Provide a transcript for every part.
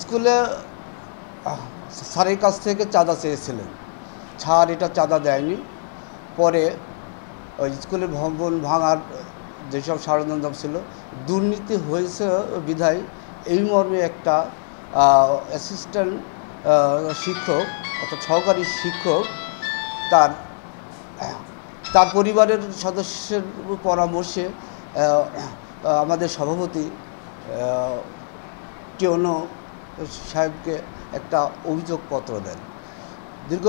স্কুলে স্যারের কাছ থেকে চাঁদা চেয়েছিলেন, স্যার এটা চাঁদা দেয়নি। পরে ওই স্কুলের ভবন ভাঙার যেসব সরঞ্জাম ছিল দুর্নীতি হয়েছে বিধায় এই মর্মে একটা অ্যাসিস্ট্যান্ট শিক্ষক অর্থাৎ সহকারী শিক্ষক তার তার পরিবারের সদস্যের পরামর্শে আমাদের সভাপতি টিওনো সাহেবকে একটা অভিযোগপত্র দেন। দীর্ঘ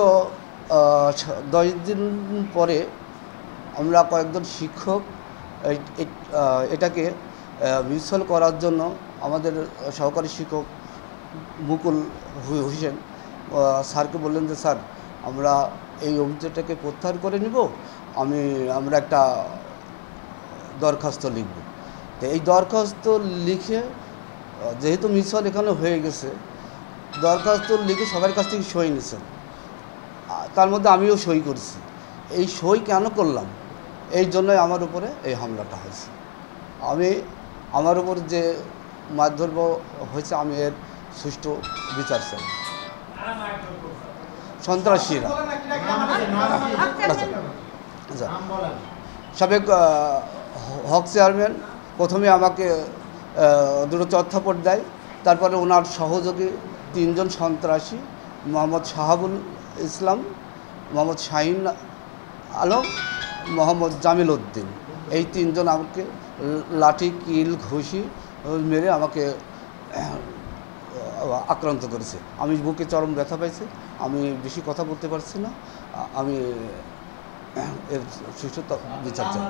10 দিন পরে আমরা কয়েকজন শিক্ষক এটাকে মিউচুয়াল করার জন্য আমাদের সহকারী শিক্ষক মুকুল হোসেন স্যারকে বললেন যে স্যার আমরা এই অভিযোগটাকে প্রত্যাহার করে নিব, আমরা একটা দরখাস্ত লিখব। তো এই দরখাস্ত লিখে যেহেতু মিউচুয়াল এখানে হয়ে গেছে, দরখাস্ত লিখে সবার কাছ থেকে সই নিয়েছেন, তার মধ্যে আমিও সই করছি। এই সই কেন করলাম, এই জন্যই আমার উপরে এই হামলাটা হয়েছে। আমার উপর যে মারধর হয়েছে আমি এর সুষ্ঠু বিচার চাই। সন্ত্রাসীরা সাবেক হক চেয়ারম্যান প্রথমে আমাকে দুটো চত্থাপট দেয়, তারপরে ওনার সহযোগী 3 জন সন্ত্রাসী মোহাম্মদ শাহাবুল ইসলাম, মোহাম্মদ শাহিন আলম, মোহাম্মদ জামিল উদ্দিন, এই 3 জন আমাকে লাঠি কিল ঘুষি মেরে আমাকে আক্রান্ত করেছে। আমি বুকে চরম ব্যথা পাইছি, আমি বেশি কথা বলতে পারছি না। আমি এর সুষ্ঠু বিচার চাই।